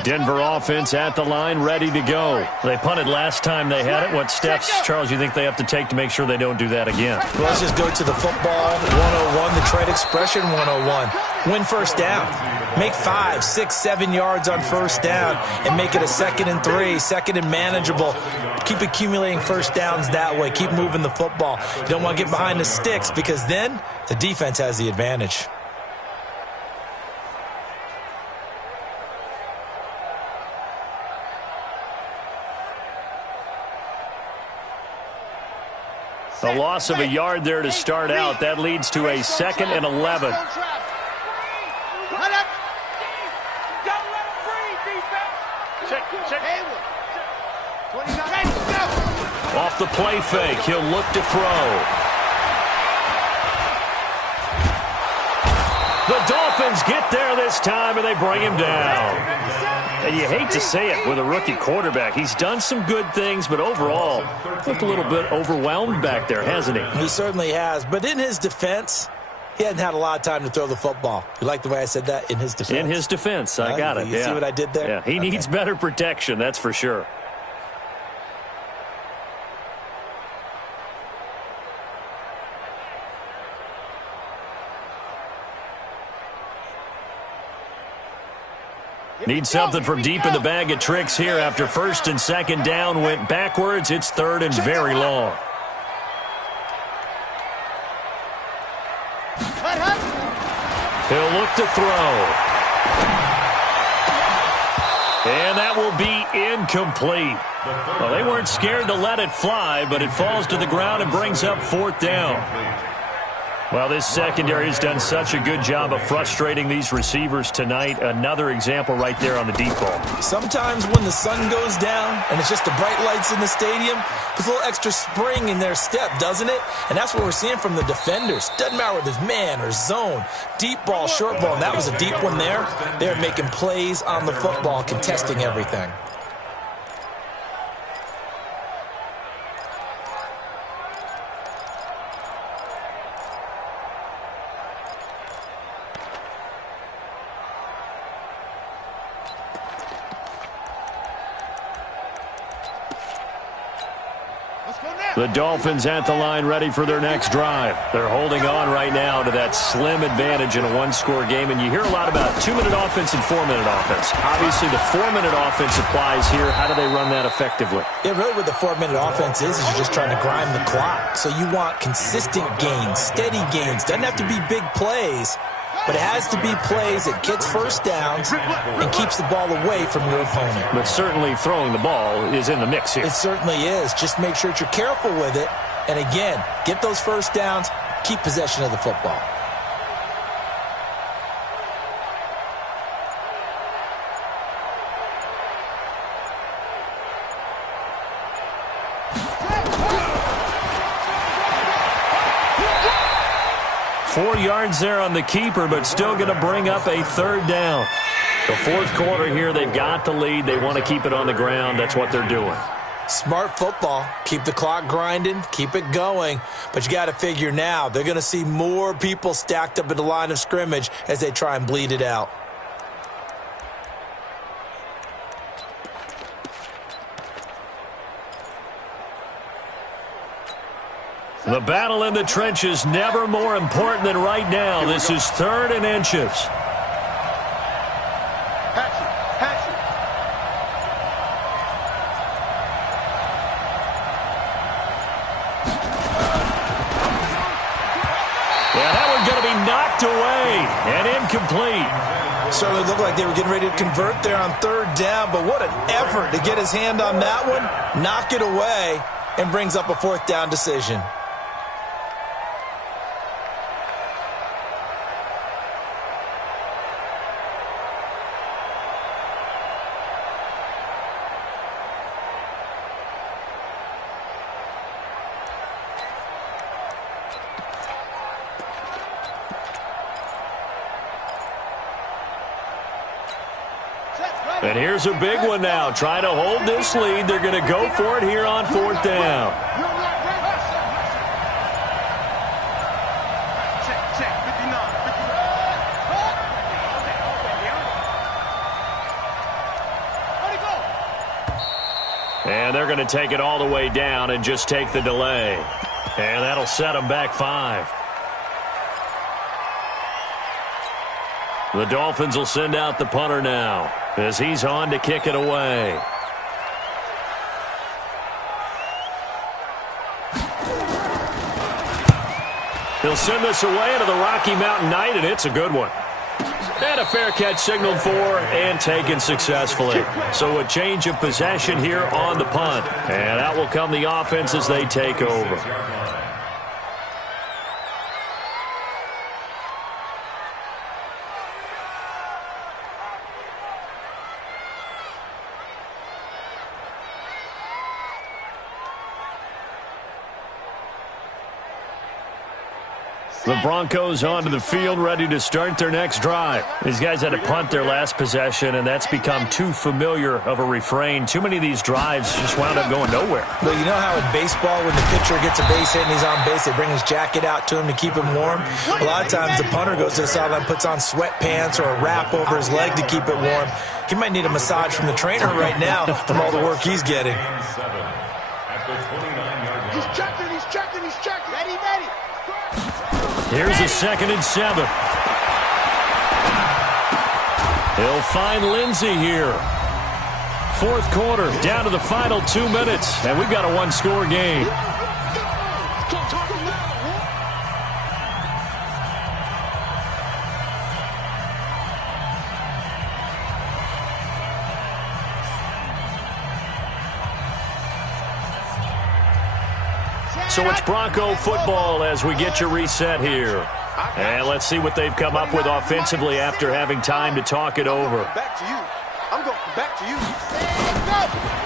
Denver offense at the line, ready to go. They punted last time they had it. What steps, Charles, you think they have to take to make sure they don't do that again? Well, let's just go to the football 101, the trade expression 101. Win first down. Make 5, 6, 7 yards on first down and make it a 2nd and 3, 2nd and manageable. Keep accumulating first downs that way. Keep moving the football. You don't want to get behind the sticks because then the defense has the advantage. A loss of a yard there to start out. That leads to a 2nd and 11. Off the play fake, he'll look to throw. The Dolphins get there this time, and they bring him down. And you hate to say it with a rookie quarterback. He's done some good things, but overall, looked a little bit overwhelmed back there, hasn't he? He certainly has. But in his defense, he hadn't had a lot of time to throw the football. You like the way I said that? In his defense. In his defense. I got it. You see what I did there? Yeah, he needs better protection, that's for sure. Need something from deep in the bag of tricks here after 1st and 2nd down went backwards. It's 3rd and very long. He'll look to throw. And that will be incomplete. Well, they weren't scared to let it fly, but it falls to the ground and brings up 4th down. Well, this secondary has done such a good job of frustrating these receivers tonight. Another example right there on the deep ball. Sometimes when the sun goes down and it's just the bright lights in the stadium, there's a little extra spring in their step, doesn't it? And that's what we're seeing from the defenders. Doesn't matter whether it's man or zone, deep ball, short ball, and that was a deep one there. They're making plays on the football, contesting everything. The Dolphins at the line ready for their next drive. They're holding on right now to that slim advantage in a one-score game, and you hear a lot about 2-minute offense and 4-minute offense. Obviously, the 4-minute offense applies here. How do they run that effectively? Yeah, really what the 4-minute offense is you're just trying to grind the clock. So you want consistent gains, steady gains. Doesn't have to be big plays, but it has to be plays that gets first downs and keeps the ball away from your opponent. But certainly throwing the ball is in the mix here. It certainly is. Just make sure that you're careful with it. And again, get those first downs, keep possession of the football. Four yards there on the keeper, but still going to bring up a 3rd down. The 4th quarter here, they've got the lead. They want to keep it on the ground. That's what they're doing. Smart football. Keep the clock grinding, keep it going. But you got to figure now, they're going to see more people stacked up at the line of scrimmage as they try and bleed it out. The battle in the trenches never more important than right now. This is 3rd and inches. Knocked away and incomplete. Certainly looked like they were getting ready to convert there on 3rd down, but what an effort to get his hand on that one, knock it away, and brings up a 4th down decision. And here's a big one now. Trying to hold this lead. They're going to go for it here on 4th down. And they're going to take it all the way down and just take the delay. And that'll set them back 5. The Dolphins will send out the punter now as he's on to kick it away. He'll send this away into the Rocky Mountain Night, and it's a good one. And a fair catch signaled for and taken successfully. So a change of possession here on the punt. And out will come the offense as they take over. The Broncos onto the field, ready to start their next drive. These guys had to punt their last possession, and that's become too familiar of a refrain. Too many of these drives just wound up going nowhere. Well, you know how in baseball, when the pitcher gets a base hit and he's on base, they bring his jacket out to him to keep him warm? A lot of times the punter goes to the sideline, puts on sweatpants or a wrap over his leg to keep it warm. He might need a massage from the trainer right now from all the work he's getting. He's checking. Ready. Here's a 2nd and 7. He'll find Lindsey here. 4th quarter, down to the final 2 minutes, and we've got a one-score game. So it's Bronco football as we get your reset here. And let's see what they've come up with offensively after having time to talk it over. Back to you. I'm going back to you.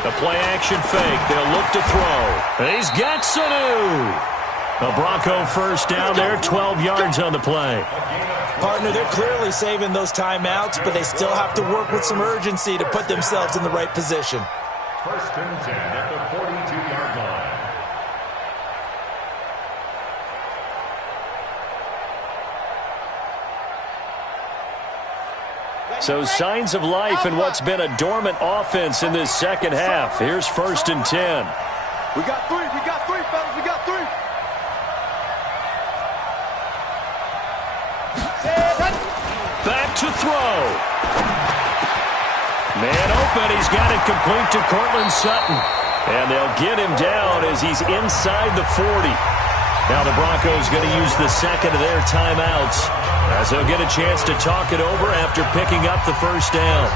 The play-action fake. They'll look to throw. He's got Sanu. A Bronco 1st down there, 12 yards on the play. Partner, they're clearly saving those timeouts, but they still have to work with some urgency to put themselves in the right position. 1st and 10 at the 42-yard line. So signs of life in what's been a dormant offense in this second half. Here's 1st and 10. We got three, fellas. We got 3. Back to throw. Man open. He's got it complete to Cortland Sutton. And they'll get him down as he's inside the 40. Now the Broncos going to use the 2nd of their timeouts as they'll get a chance to talk it over after picking up the 1st down.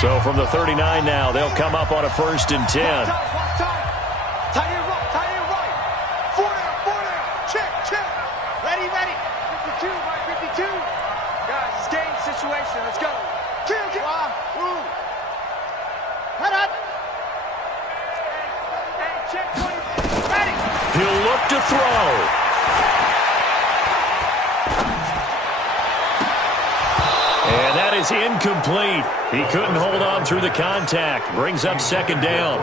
So from the 39 now, they'll come up on a 1st and 10. Tie it right. 4 down. Check. Ready. 52, Mike, 52. Guys, it's game situation. Let's go. Kill. Head up. Hey, check. Ready. He'll look to throw. is incomplete. He couldn't hold on through the contact. Brings up second down.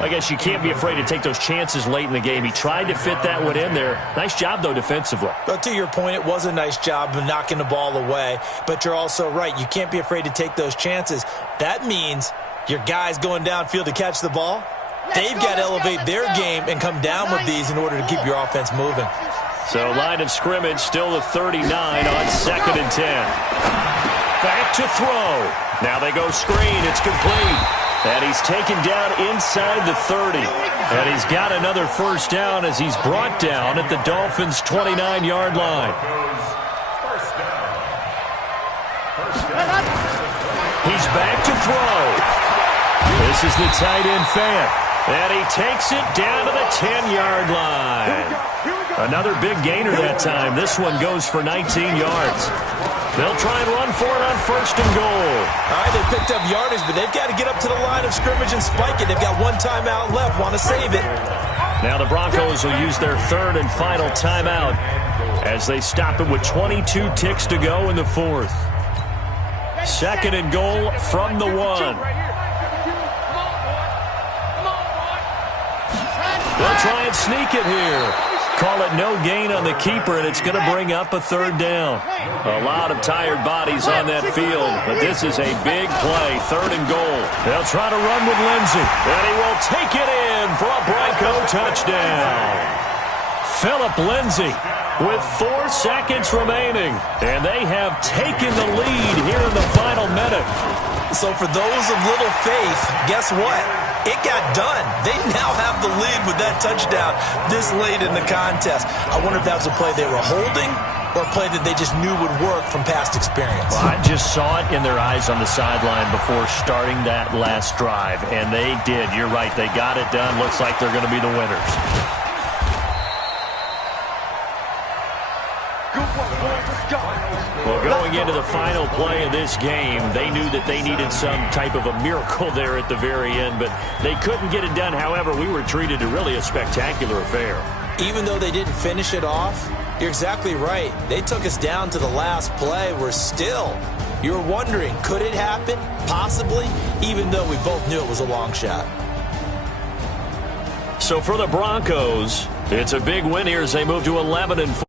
I guess you can't be afraid to take those chances late in the game. He tried to fit that one in there. Nice job, though, defensively. But to your point, it was a nice job of knocking the ball away. But you're also right. You can't be afraid to take those chances. That means your guys going downfield to catch the ball, they've got to elevate their game and come down with these in order to keep your offense moving. So line of scrimmage still the 39 on 2nd and 10. Back to throw. Now they go screen. It's complete. And he's taken down inside the 30. And he's got another first down as he's brought down at the Dolphins' 29-yard line. He's back to throw. This is the tight end Fant. And he takes it down to the 10-yard line. Another big gainer that time. This one goes for 19 yards. They'll try and run for it on 1st and goal. All right, they picked up yardage, but they've got to get up to the line of scrimmage and spike it. They've got one timeout left. Want to save it. Now the Broncos will use their 3rd and final timeout as they stop it with 22 ticks to go in the 4th. 2nd and goal from the 1. They'll try and sneak it here. Call it no gain on the keeper, and it's going to bring up a 3rd down. A lot of tired bodies on that field, but this is a big play. 3rd and goal. They'll try to run with Lindsey, and he will take it in for a Bronco touchdown. Phillip Lindsay with 4 seconds remaining, and they have taken the lead here in the final minute. So for those of little faith, guess what? It got done. They now have the lead with that touchdown this late in the contest. I wonder if that was a play they were holding or a play that they just knew would work from past experience. Well, I just saw it in their eyes on the sideline before starting that last drive, and they did. You're right. They got it done. Looks like they're going to be the winners. Well, going into the final play of this game, they knew that they needed some type of a miracle there at the very end, but they couldn't get it done. However, we were treated to really a spectacular affair. Even though they didn't finish it off, you're exactly right. They took us down to the last play. We're still, you're wondering, could it happen? Possibly, even though we both knew it was a long shot. So for the Broncos, it's a big win here as they move to 11-4.